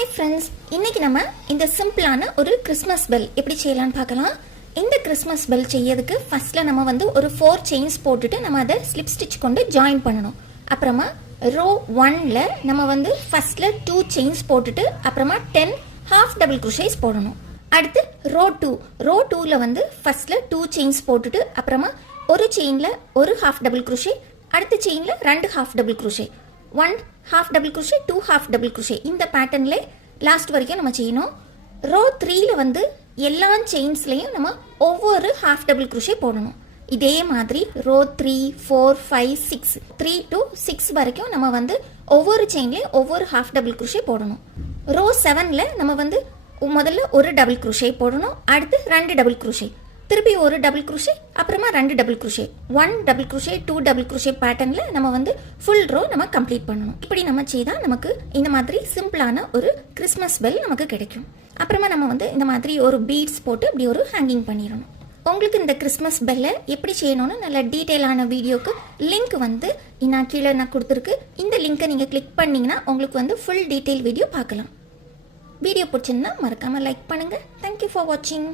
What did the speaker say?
Hi friends, இன்னைக்கு நம்ம இந்த சிம்பிளான ஒரு கிறிஸ்மஸ் பெல் எப்படி செய்யலாம்னு பார்க்கலாம். இந்த கிறிஸ்மஸ் பெல் செய்யறதுக்கு ஃபர்ஸ்ட்ல நம்ம வந்து ஒரு 4 செயின்ஸ் போட்டுட்டு நம்ம அதை ஸ்லிப் ஸ்டிச் கொண்டு ஜாயின் பண்ணணும். அப்புறமா ரோ 1ல நம்ம வந்து ஃபர்ஸ்ட்ல 2 செயின்ஸ் போட்டுட்டு அப்புறமா 10 ஹாஃப் டபுள் குரோஷேஸ் போடணும். அடுத்து ரோ 2ல வந்து ஃபர்ஸ்ட்ல 2 செயின்ஸ் போட்டுட்டு அப்புறமா ஒரு செயின்ல ஒரு ஹாஃப் டபுள் குரோஷே, அடுத்த செயின்ல 2 half double crochet, 1 half double crochet, 2 half double crochet. இந்த பேட்டர்ன்ல லாஸ்ட் வரைக்கும் நம்ம செய்யணும். ரோ 3ல வந்து எல்லா செயின்ஸ்லையும் நம்ம ஒவ்வொரு ஹாஃப் டபுள் குரோஷே போடணும். இதே மாதிரி ரோ 3, 4, 5, 6 3 to 6 வரைக்கும் நம்ம வந்து ஒவ்வொரு செயின்லையும் ஒவ்வொரு ஹாஃப் டபுள் குரோஷே போடணும். ரோ 7ல நம்ம வந்து முதல்ல ஒரு டபுள் குரோஷே போடணும், அடுத்து 2 டபுள் குரோஷே, திருப்பி ஒரு டபுள் குரோஷே, அப்புறமா 2 double crochet, 1 double crochet, 2 double crochet பேட்டர்ன்ல நம்ம வந்து ஃபுல் ரோ நம்ம கம்ப்ளீட் பண்ணணும். இப்படி நம்ம செய்தா நமக்கு இந்த மாதிரி சிம்பிளான ஒரு கிறிஸ்மஸ் பெல் நமக்கு கிடைக்கும். அப்புறமா நம்ம வந்து இந்த மாதிரி ஒரு பீட்ஸ் போட்டு இப்படி ஒரு ஹேங்கிங் பண்ணிடணும். உங்களுக்கு இந்த கிறிஸ்மஸ் பெல்லை எப்படி செய்யணும்னு நல்ல டீட்டெயிலான வீடியோக்கு லிங்க் வந்து நான் கீழே கொடுத்துருக்கு. இந்த லிங்கை நீங்கள் கிளிக் பண்ணிங்கன்னா உங்களுக்கு வந்து ஃபுல் டீட்டெயில் வீடியோ பார்க்கலாம். வீடியோ பிடிச்சிருந்தா மறக்காமல் லைக் பண்ணுங்கள். தேங்க்யூ ஃபார் வாட்சிங்.